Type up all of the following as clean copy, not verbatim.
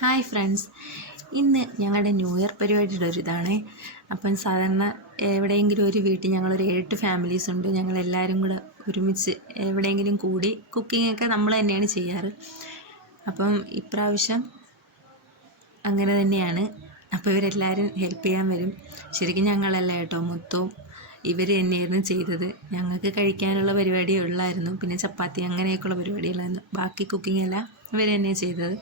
Hi friends, ഇന്ന് ഞങ്ങളുടെ new year പരിപാടിയുടെ ഒരു ഇതാണേ. അപ്പം സാധാരണ എവിടെയെങ്കിലും ഒരു വീട്ടിൽ ഞങ്ങളൊരു 8 ഫാമിലീസ് ഉണ്ട്. ഞങ്ങളെല്ലാവരും കൂടെ ഒരുമിച്ച് എവിടെയെങ്കിലും കൂടി കുക്കിങ്ങൊക്കെ നമ്മൾ തന്നെയാണ് ചെയ്യാറ്. അപ്പം ഇപ്രാവശ്യം അങ്ങനെ തന്നെയാണ്. അപ്പോൾ ഇവരെല്ലാവരും ഹെൽപ്പ് ചെയ്യാൻ വരും. ശരിക്കും ഞങ്ങളല്ല കേട്ടോ, മൊത്തവും ഇവർ തന്നെയായിരുന്നു ചെയ്തത്. ഞങ്ങൾക്ക് കഴിക്കാനുള്ള പരിപാടിയേ ഉള്ളായിരുന്നു, പിന്നെ ചപ്പാത്തി അങ്ങനെയൊക്കെയുള്ള പരിപാടികളായിരുന്നു. ബാക്കി കുക്കിംഗ് എല്ലാം ഇവർ തന്നെയാണ് ചെയ്തത്.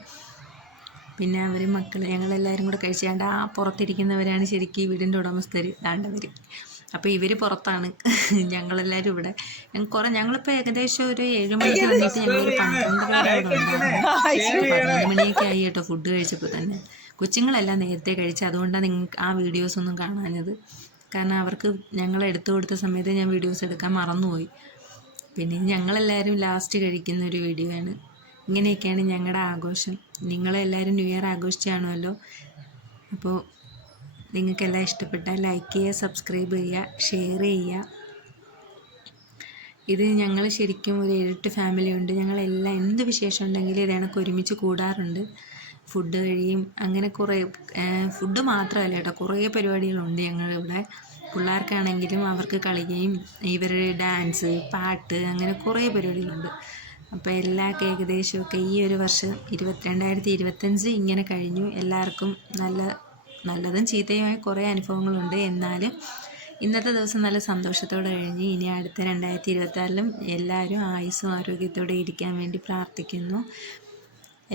പിന്നെ അവർ മക്കൾ ഞങ്ങളെല്ലാവരും കൂടെ കഴിച്ചാണ്ട് ആ പുറത്തിരിക്കുന്നവരാണ് ശരിക്കും ഈ വീടിൻ്റെ ഉടമസ്ഥർ ദാണ്ടവർ. അപ്പോൾ ഇവർ പുറത്താണ്, ഞങ്ങളെല്ലാവരും ഇവിടെ. ഞങ്ങളിപ്പോൾ ഏകദേശം ഒരു 7 മണിക്ക് വന്നിട്ട് ഞങ്ങളൊരു 12 വരെ ഇവിടെ ഉണ്ടായിരുന്നു. 11 മണിയൊക്കെ ആയി കേട്ടോ ഫുഡ് കഴിച്ചപ്പോൾ തന്നെ. കൊച്ചുങ്ങളെല്ലാം നേരത്തെ കഴിച്ച്, അതുകൊണ്ടാണ് നിങ്ങൾക്ക് ആ വീഡിയോസൊന്നും കാണാഞ്ഞത്. കാരണം അവർക്ക് ഞങ്ങൾ എടുത്തു കൊടുത്ത സമയത്ത് ഞാൻ വീഡിയോസ് എടുക്കാൻ മറന്നുപോയി. പിന്നെ ഞങ്ങളെല്ലാവരും ലാസ്റ്റ് കഴിക്കുന്ന ഒരു വീഡിയോ ആണ്. ഇങ്ങനെയൊക്കെയാണ് ഞങ്ങളുടെ ആഘോഷം. നിങ്ങളെല്ലാവരും ന്യൂ ഇയർ ആഘോഷിച്ച് കാണുമല്ലോ. അപ്പോൾ നിങ്ങൾക്കെല്ലാം ഇഷ്ടപ്പെട്ടാൽ ലൈക്ക് ചെയ്യുക, സബ്സ്ക്രൈബ് ചെയ്യുക, ഷെയർ ചെയ്യുക. ഇത് ഞങ്ങൾ ശരിക്കും ഒരു 8 ഫാമിലി ഉണ്ട്. ഞങ്ങളെല്ലാം എന്ത് വിശേഷം ഉണ്ടെങ്കിലും ഇതേണക്ക് ഒരുമിച്ച് കൂടാറുണ്ട്. ഫുഡ് കഴിയും, അങ്ങനെ കുറേ ഫുഡ് മാത്രമല്ല കേട്ടോ, കുറേ പരിപാടികളുണ്ട് ഞങ്ങളിവിടെ. പിള്ളേർക്കാണെങ്കിലും അവർക്ക് കളിക്കുകയും ഇവരുടെ ഡാൻസ്, പാട്ട്, അങ്ങനെ കുറേ പരിപാടികളുണ്ട്. അപ്പോൾ എല്ലാവർക്കും ഏകദേശമൊക്കെ ഈ ഒരു വർഷം 2025 ഇങ്ങനെ കഴിഞ്ഞു. എല്ലാവർക്കും നല്ലതും ചീത്തയുമായ കുറേ അനുഭവങ്ങളുണ്ട്. എന്നാലും ഇന്നത്തെ ദിവസം നല്ല സന്തോഷത്തോടെ കഴിഞ്ഞ്. ഇനി അടുത്ത 2026 എല്ലാവരും ആയുസ്സും ആരോഗ്യത്തോടെ ഇരിക്കാൻ വേണ്ടി പ്രാർത്ഥിക്കുന്നു.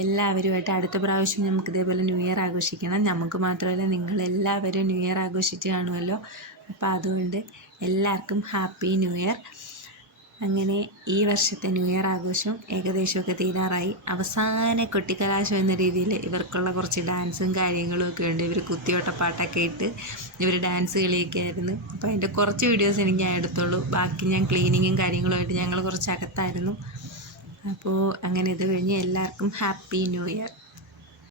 എല്ലാവരുമായിട്ട് അടുത്ത പ്രാവശ്യം നമുക്ക് ഇതേപോലെ ന്യൂ ഇയർ ആഘോഷിക്കണം. നമുക്ക് മാത്രമല്ല, നിങ്ങളെല്ലാവരും ന്യൂ ഇയർ ആഘോഷിച്ച് കാണുമല്ലോ. അപ്പോൾ അതുകൊണ്ട് എല്ലാവർക്കും ഹാപ്പി ന്യൂ ഇയർ. അങ്ങനെ ഈ വർഷത്തെ ന്യൂ ഇയർ ആഘോഷം ഏകദേശമൊക്കെ തീരാറായി. അവസാന കൊട്ടിക്കലാശം എന്ന രീതിയിൽ ഇവർക്കുള്ള കുറച്ച് ഡാൻസും കാര്യങ്ങളും ഒക്കെ ഉണ്ട്. ഇവർ കുത്തിയോട്ടപ്പാട്ടൊക്കെ ഇട്ട് ഇവർ ഡാൻസ് കളിയൊക്കെ ആയിരുന്നു. അപ്പോൾ അതിൻ്റെ കുറച്ച് വീഡിയോസ് എനിക്ക് ഞാൻ എടുത്തുള്ളൂ. ബാക്കി ഞാൻ ക്ലീനിങ്ങും കാര്യങ്ങളുമായിട്ട് ഞങ്ങൾ കുറച്ച് അകത്തായിരുന്നു. അപ്പോൾ അങ്ങനെ ഇത് കഴിഞ്ഞ് എല്ലാവർക്കും ഹാപ്പി ന്യൂ ഇയർ.